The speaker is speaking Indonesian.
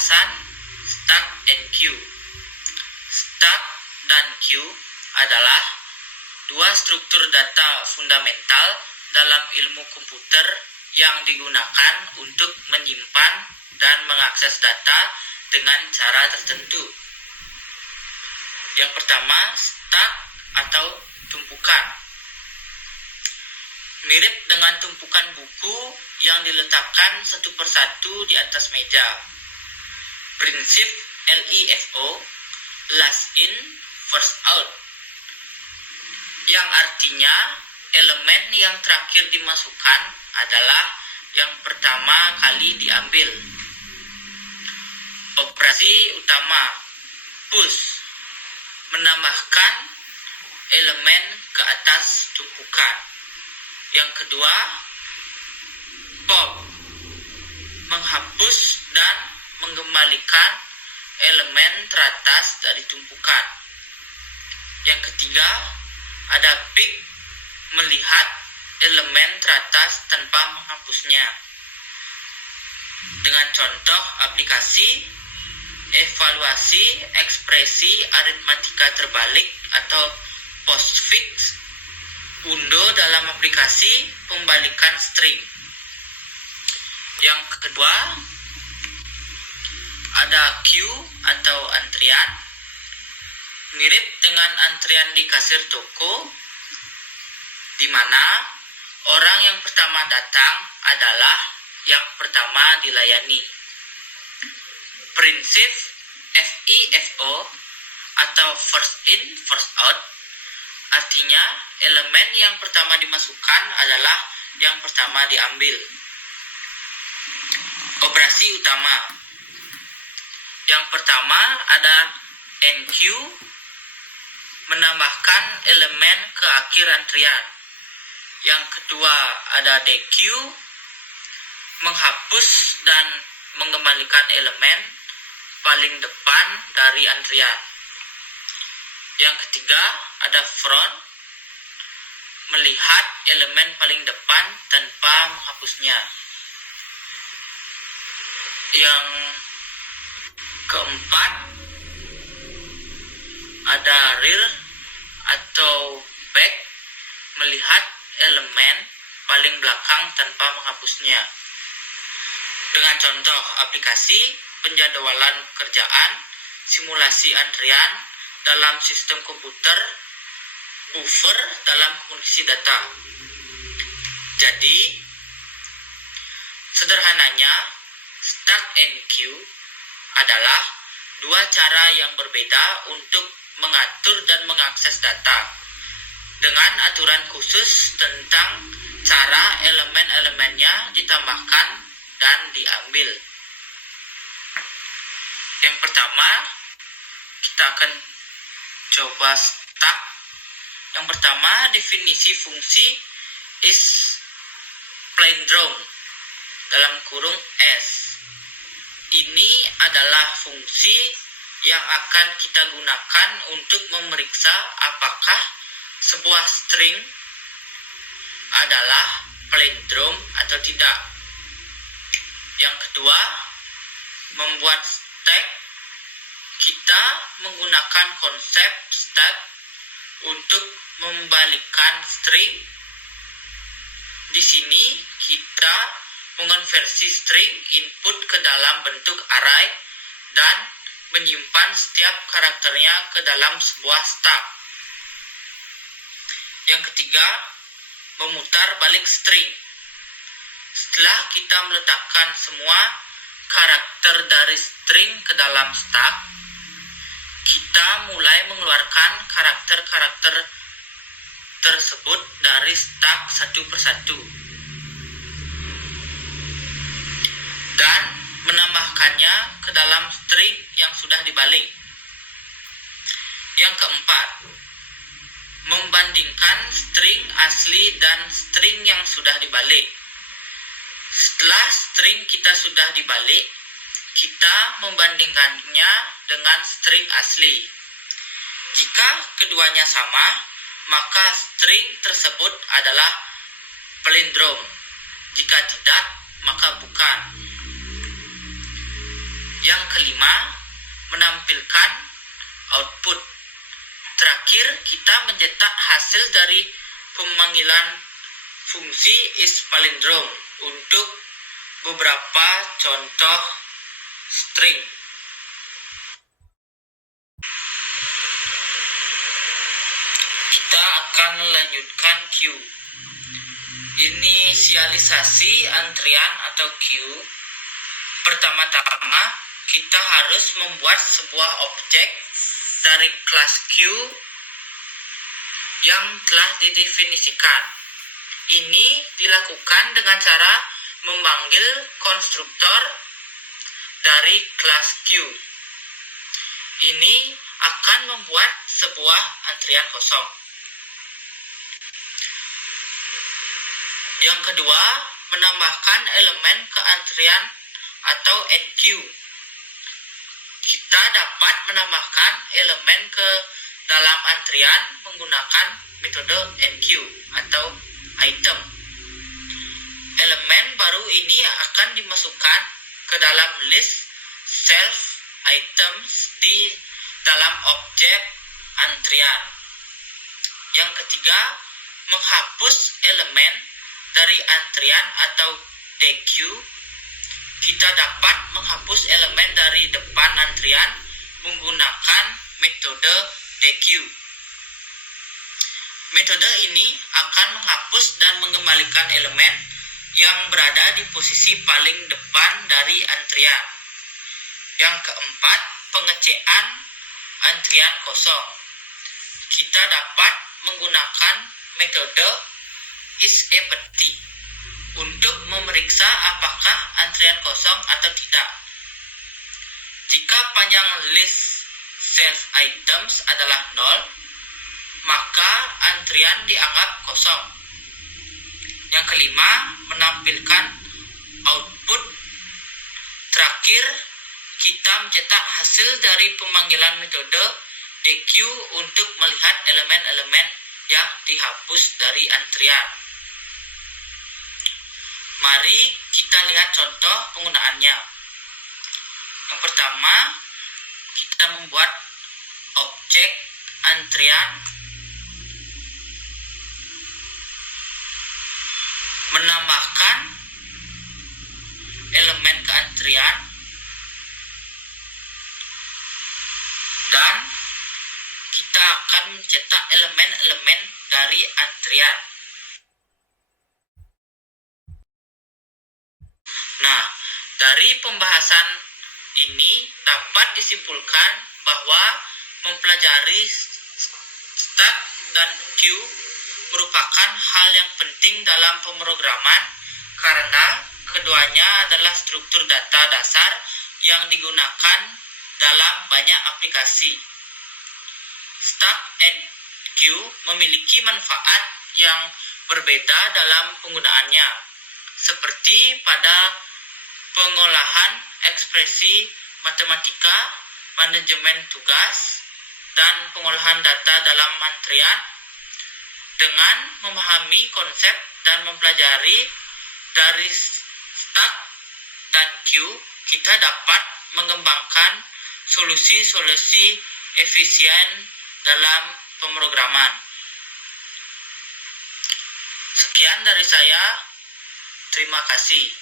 penjelasan stack and queue. Stack dan queue adalah dua struktur data fundamental dalam ilmu komputer yang digunakan untuk menyimpan dan mengakses data dengan cara tertentu. Yang pertama, stack atau tumpukan. Mirip dengan tumpukan buku yang diletakkan satu persatu di atas meja. Prinsip LIFO, last in, first out, yang artinya elemen yang terakhir dimasukkan adalah yang pertama kali diambil. Operasi utama, push, menambahkan elemen ke atas tumpukan. Yang kedua, pop, menghapus dan mengembalikan elemen teratas dari tumpukan. Yang ketiga, ada pick, melihat elemen teratas tanpa menghapusnya. Dengan contoh aplikasi, evaluasi ekspresi aritmatika terbalik atau postfix, undo dalam aplikasi pembalikan string. Yang kedua, ada queue atau antrian. Mirip dengan antrian di kasir toko, di mana orang yang pertama datang adalah yang pertama dilayani. Prinsip FIFO atau first in, first out, artinya elemen yang pertama dimasukkan adalah yang pertama diambil. Operasi utama. Yang pertama ada NQ, menambahkan elemen ke akhir antrian. Yang kedua ada DQ, menghapus dan mengembalikan elemen paling depan dari antrian. Yang ketiga ada front, melihat elemen paling depan tanpa menghapusnya. Yang keempat ada rear atau back, melihat elemen paling belakang tanpa menghapusnya. Dengan contoh aplikasi penjadwalan pekerjaan, simulasi antrian dalam sistem komputer, buffer dalam komunikasi data. Jadi, sederhananya, stack and queue adalah dua cara yang berbeda untuk mengatur dan mengakses data dengan aturan khusus tentang cara elemen-elemennya ditambahkan dan diambil. Yang pertama, kita akan coba stack. Yang pertama, definisi fungsi is palindrome dalam kurung S. Ini adalah fungsi yang akan kita gunakan untuk memeriksa apakah sebuah string adalah palindrome atau tidak. Yang kedua, membuat stack. Kita menggunakan konsep stack untuk membalikkan string. Di sini kita mengonversi string input ke dalam bentuk array dan menyimpan setiap karakternya ke dalam sebuah stack. Yang ketiga, memutar balik string. Setelah kita meletakkan semua karakter dari string ke dalam stack, kita mulai mengeluarkan karakter-karakter tersebut dari stack satu persatu dan menambahkannya ke dalam string yang sudah dibalik. Yang keempat, membandingkan string asli dan string yang sudah dibalik. Setelah string kita sudah dibalik, kita membandingkannya dengan string asli. Jika keduanya sama, maka string tersebut adalah palindrome. Jika tidak, maka bukan. Yang kelima, menampilkan output. Terakhir, kita mencetak hasil dari pemanggilan fungsi is palindrom untuk beberapa contoh string. Kita akan lanjutkan queue. Inisialisasi antrian atau queue. Pertama-tama, kita harus membuat sebuah objek dari kelas queue yang telah didefinisikan. Ini dilakukan dengan cara memanggil konstruktor dari kelas queue. Ini akan membuat sebuah antrian kosong. Yang kedua, menambahkan elemen ke antrian atau enqueue. Kita dapat menambahkan elemen ke dalam antrian menggunakan metode enqueue atau item. Elemen baru ini akan dimasukkan ke dalam list self items di dalam objek antrian. Yang ketiga, menghapus elemen dari antrian atau dequeue. Kita dapat menghapus elemen dari depan antrian menggunakan metode dequeue. Metode ini akan menghapus dan mengembalikan elemen yang berada di posisi paling depan dari antrian. Yang keempat, pengecekan antrian kosong. Kita dapat menggunakan metode isEmpty untuk memeriksa apakah antrian kosong atau tidak. Jika panjang list self items adalah 0, maka antrian dianggap kosong. Yang kelima, menampilkan output. Terakhir, kita mencetak hasil dari pemanggilan metode dequeue untuk melihat elemen-elemen yang dihapus dari antrian. Mari kita lihat contoh penggunaannya. Yang pertama, kita membuat objek antrian, menambahkan elemen ke antrian, dan kita akan mencetak elemen-elemen dari antrian. Nah, dari pembahasan ini dapat disimpulkan bahwa mempelajari stack dan queue merupakan hal yang penting dalam pemrograman karena keduanya adalah struktur data dasar yang digunakan dalam banyak aplikasi. Stack and queue memiliki manfaat yang berbeda dalam penggunaannya, seperti pada pengolahan ekspresi matematika, manajemen tugas, dan pengolahan data dalam antrian. Dengan memahami konsep dan mempelajari dari stack dan queue, kita dapat mengembangkan solusi-solusi efisien dalam pemrograman. Sekian dari saya. Terima kasih.